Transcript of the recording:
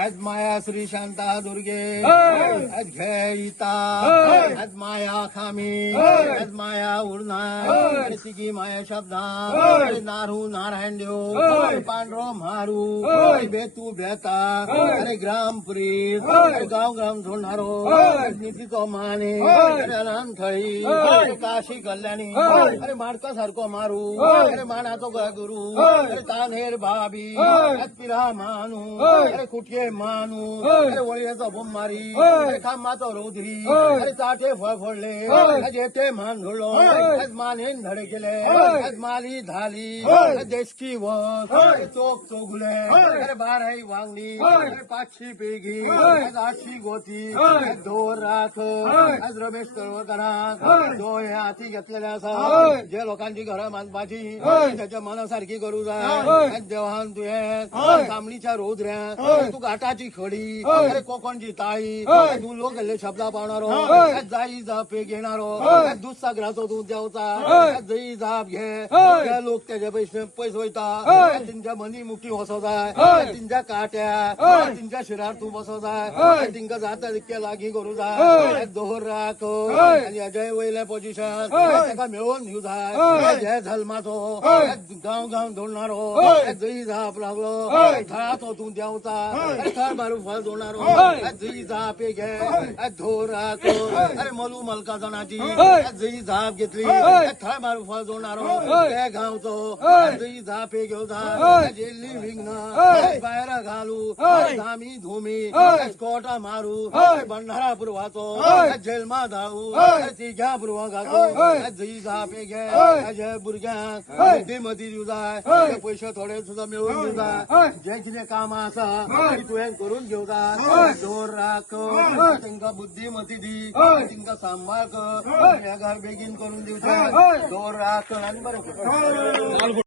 आज माया श्री शांता दुर्गे आज घ्यायता आज माया खामी आज माया उडणार तिघी माया शब्दा नारू नारायण देव पांडुरंग मारू बेतू बेता अरे ग्राम प्रीत गाव ग्राम सोडणारो नीतीचो माने थळी काशी कल्याणी अरे माडका सारखो मारू अरे मानाचो गुरु अरे तानेर बाबी पिरा मानू अरे कुटके मानू अरे वळीचा बोंबारी अरे खांबाचो रौद्री अरे चाटे फळ फोडले जेते मान झोडलो आज माने धडे केले आज माली धाली देशकी वस चोक चोगुले अरे बाराई वांगली अरे पाचशी पेगी आज आठशी गोती दोर राख आज रमेश तळवळकरांक जो हे हाती घेतलेले आसा जे लोकांची घरां बांदपाची त्याच्या मनासारखी करू जाय देवान तुवें कामणीच्या रौद्र्यां तू घाटाची खडी अरे कोकणची ताळी तू लोक गेल्ले शब्दा पावणारो जाई जाप पे घेणारो दूध सागराचो दूध देवता जई जाप घे ते लोक त्याचे पैसे वयता तेंच्या मनी मुठी वसो जाय तेंच्या काट्या तेंच्या शिरार तू बसो जाय तेंका जाता तितके लागीं करू जाय दोहर राख आनी हेजे वयले पोजिशन ताका मेळोवन दिवं जाय हे धर्माचो गांव गांव दवरणारो जई जाप लागलो थळाचो तूं देवता थळ मारून फळ दवरणारो जई जाप घे धोर राख अरे मलू मलका जणाची जई जाप घेतली थळ मारून फळ दवरणारो त्या गांवचो जई जाप घेवं जाय जेल्ली विघ्न भायर घालू धामी धुमी कोटा मारू भंडारा पुरवाचो जेलमा धाडू तिघ्या पुरवा घालू जई जाप घे हेजे भुरग्यांक बुद्धिमती दिवं जाय पैसे थोडे सुद्धा मिळवून दिवं जाय जे कितें कामां आसा ती तुवें करून घेवं जाय दोर राख तांकां बुद्धिमती दी तांकां सांबाळ कर बेगीन करून दिवचें दोर राख आनी बरें